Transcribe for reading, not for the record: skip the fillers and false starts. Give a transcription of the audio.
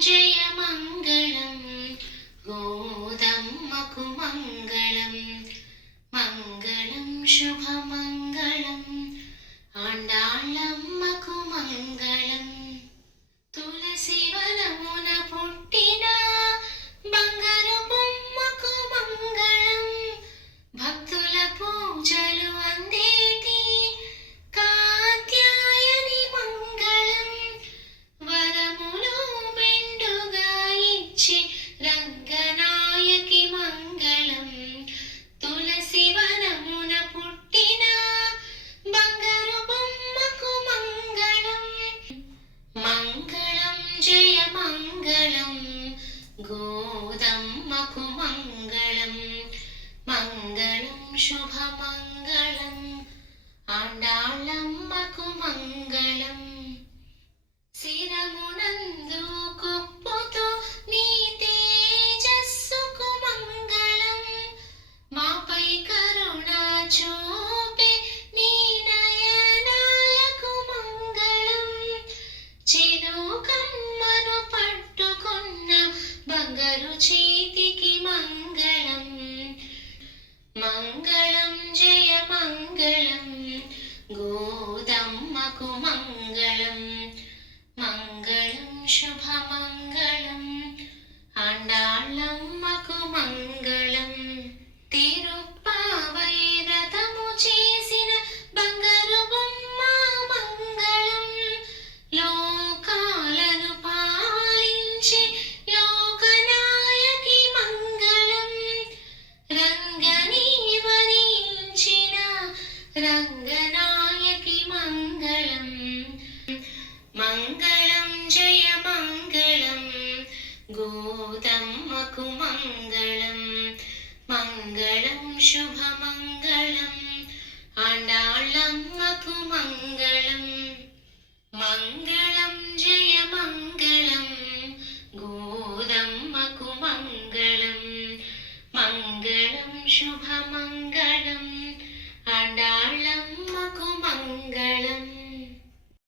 జయమంగళం గోదమ్మకు మంగళం మంగళం శుభమంగళం ఆండాళ్ళమ్మకు మంగళం తులసి వనమున పుట్టిన బంగారు బొమ్మకు మంగళం భక్తుల పూజలు అందేటి కాత్యాయని మంగళం వరములు మెండుగా ఇచ్చి రంగనాయకి మంగళం తులసి వనమున పుట్టిన బంగారు బొమ్మకు మంగళం మంగళం జయమంగళం గోదమ్మకు మంగళం మంగళం శుభమంగళం ఆండాళ్ళమ్మకు మంగళం శిరమునందు కొప్పుతో నీ తేజస్సుకు మంగళం మాపై కరుణ చూపే నీ నయనాలకు మంగళం చిరుకమ్మను పట్టుకున్న బంగారు చేతికి మంగళం మంగళం జయమంగళం గోదమ్మకు మంగళం మంగళం శుభమంగళం ఆండాళ్ళమ్మకు మంగళం తిరుప్పావై వ్రతము చేసిన బంగారు బొమ్మ మంగళం లోకాలను పాలించి లోకనాయకి మంగళం రంగని వరించిన రంగనాయకి మంగళం మంగళం జయమంగళం గోదమ్మకు మంగళం మంగళం శుభమంగళం ఆండాళ్ళమ్మకు మంగళం మంగళం జయమంగళం గోదమ్మకు మంగళం మంగళం శుభమంగళం ఆండాళ్ళమ్మకు మంగళం